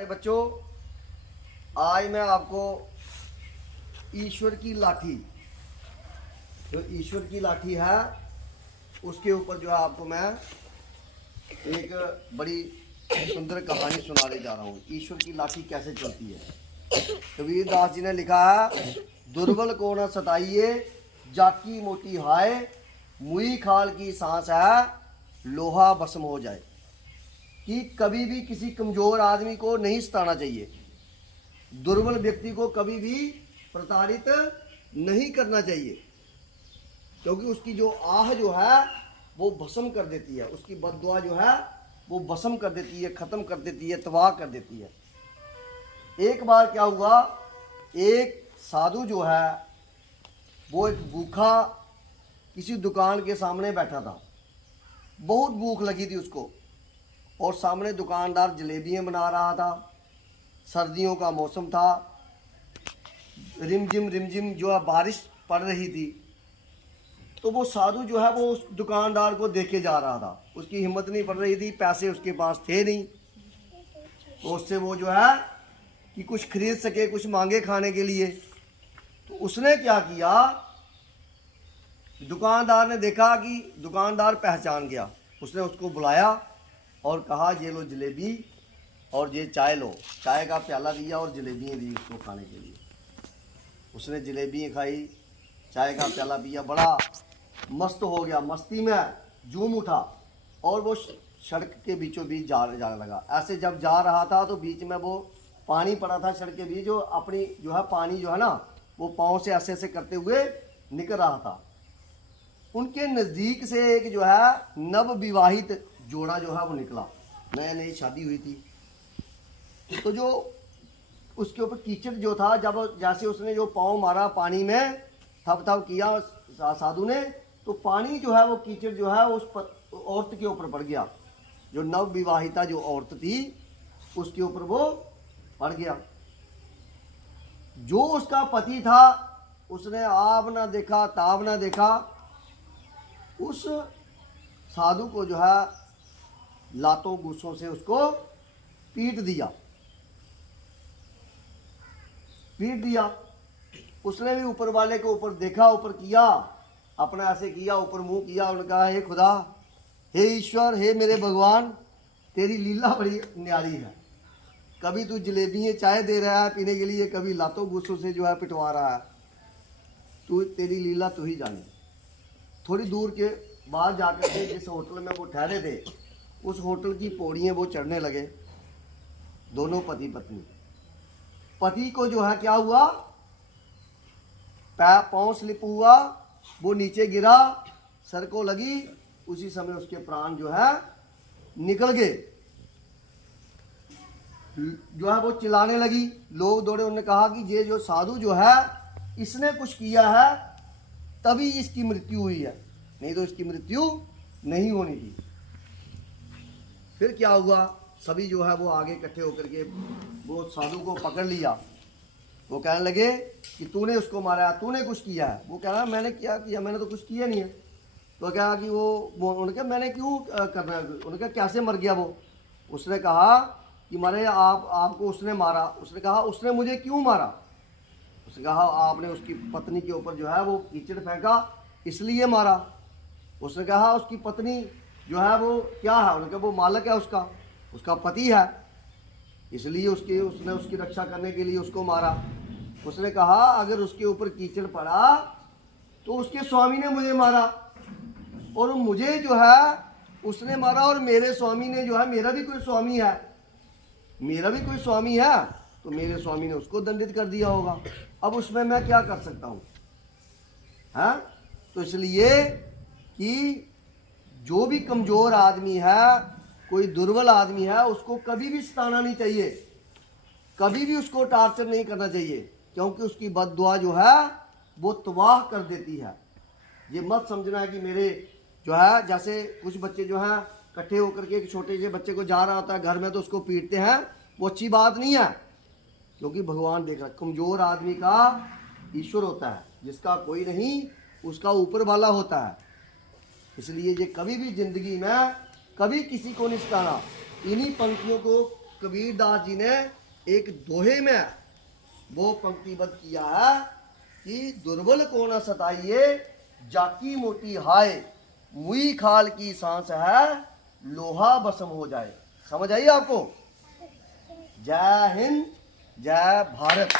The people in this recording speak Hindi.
बच्चों, आज मैं आपको ईश्वर की लाठी, जो ईश्वर की लाठी है उसके ऊपर जो है आपको मैं एक बड़ी सुंदर कहानी सुनाने जा रहा हूँ। ईश्वर की लाठी कैसे चलती है। कबीरदास जी ने लिखा है, दुर्बल को न सताइए, जाकी मोटी हाय, मुई खाल की सांस है, लोहा भस्म हो जाए। कि कभी भी किसी कमज़ोर आदमी को नहीं सताना चाहिए, दुर्बल व्यक्ति को कभी भी प्रताड़ित नहीं करना चाहिए, क्योंकि उसकी जो आह जो है वो भस्म कर देती है, उसकी बद्दुआ जो है वो भस्म कर देती है, ख़त्म कर देती है, तबाह कर देती है। एक बार क्या हुआ, एक साधु जो है वो एक भूखा किसी दुकान के सामने बैठा था। बहुत भूख लगी थी उसको, और सामने दुकानदार जलेबियाँ बना रहा था। सर्दियों का मौसम था, रिमझिम जो है बारिश पड़ रही थी। तो वो साधु जो है वो उस दुकानदार को देखे जा रहा था। उसकी हिम्मत नहीं पड़ रही थी, पैसे उसके पास थे नहीं, तो उससे वो जो है कि कुछ खरीद सके, कुछ मांगे खाने के लिए। तो उसने क्या किया, दुकानदार ने देखा कि दुकानदार पहचान गया, उसने उसको बुलाया और कहा, ये लो जलेबी और ये चाय लो। चाय का प्याला दिया और जलेबियाँ दी उसको खाने के लिए। उसने जलेबियाँ खाई, चाय का प्याला पिया, बड़ा मस्त हो गया, मस्ती में झूम उठा, और वो सड़क के बीचों बीच जाने लगा। ऐसे जब जा रहा था तो बीच में वो पानी पड़ा था सड़क के बीच, जो अपनी जो है पानी जो है ना वो पाँव से ऐसे ऐसे करते हुए निकल रहा था। उनके नज़दीक से एक जो है नव विवाहित जोड़ा जो है वो निकला, नई नई शादी हुई थी। तो जो उसके ऊपर कीचड़ जो था, जब जैसे उसने जो पाँव मारा पानी में, थप थप किया साधु ने, तो पानी जो है वो कीचड़ जो है उस औरत के ऊपर पड़ गया। जो नव विवाहिता जो औरत थी उसके ऊपर वो पड़ गया। जो उसका पति था उसने आब ना देखा ताब ना देखा, उस साधु को जो है लातों गुस्सों से उसको पीट दिया। उसने भी ऊपर वाले को ऊपर देखा, ऊपर किया, अपना ऐसे किया, ऊपर मुंह किया और कहा, हे खुदा, हे ईश्वर, हे मेरे भगवान, तेरी लीला बड़ी न्यारी है। कभी तू जलेबियाँ चाय दे रहा है पीने के लिए, कभी लातों गुस्सों से जो है पिटवा रहा है। तेरी लीला तू ही जाने। थोड़ी दूर के बाद जाकर के जिस होटल में वो ठहरे थे, उस होटल की पौड़ियाँ वो चढ़ने लगे, दोनों पति पत्नी। पति को जो है क्या हुआ, पाँव स्लिप हुआ, वो नीचे गिरा, सर को लगी, उसी समय उसके प्राण जो है निकल गए। जो है वो चिल्लाने लगी, लोग दौड़े, उन्होंने कहा कि ये जो साधु जो है इसने कुछ किया है तभी इसकी मृत्यु हुई है, नहीं तो इसकी मृत्यु नहीं होनी थी। फिर क्या हुआ, सभी जो है वो आगे इकट्ठे होकर के वो साधु को पकड़ लिया। वो कहने लगे कि तूने उसको मारा, तूने कुछ किया है। वो कह रहा, मैंने क्या किया, मैंने तो कुछ किया नहीं है। तो क्या कि वो उन्होंने कहा, मैंने क्यों करना है। उन्होंने कहा, कैसे मर गया वो। उसने कहा कि मारे आपको उसने मारा। उसने कहा, उसने मुझे क्यों मारा। उसने कहा, आपने उसकी पत्नी के ऊपर जो है वो कीचड़ फेंका इसलिए मारा। उसने कहा, उसकी पत्नी जो है वो क्या है। उन्होंने कहा, वो मालिक है, उसका पति है, इसलिए उसने उसकी रक्षा करने के लिए उसको मारा। उसने कहा, अगर उसके ऊपर कीचड़ पड़ा तो उसके स्वामी ने मुझे मारा, और मुझे जो है उसने मारा, और मेरे स्वामी ने जो है, मेरा भी कोई स्वामी है, तो मेरे स्वामी ने उसको दंडित कर दिया होगा। अब उसमें मैं क्या कर सकता हूँ, हाँ। तो इसलिए कि जो भी कमज़ोर आदमी है, कोई दुर्बल आदमी है, उसको कभी भी सताना नहीं चाहिए, कभी भी उसको टार्चर नहीं करना चाहिए, क्योंकि उसकी बद्दुआ जो है वो तबाह कर देती है। ये मत समझना है कि मेरे जो है, जैसे कुछ बच्चे जो हैं इकट्ठे होकर के एक छोटे से बच्चे को जा रहा होता है घर में तो उसको पीटते हैं, वो अच्छी बात नहीं है, क्योंकि भगवान देख रहा है। कमज़ोर आदमी का ईश्वर होता है, जिसका कोई नहीं उसका ऊपर वाला होता है। इसलिए ये कभी भी जिंदगी में कभी किसी को नहीं सताना। इन्हीं पंक्तियों को कबीरदास जी ने एक दोहे में वो पंक्तिबद्ध किया है कि दुर्बल को न सताइए, जाकी मोटी हाय, मुई खाल की सांस है, लोहा भस्म हो जाए। समझ आइए आपको। जय हिंद, जय भारत।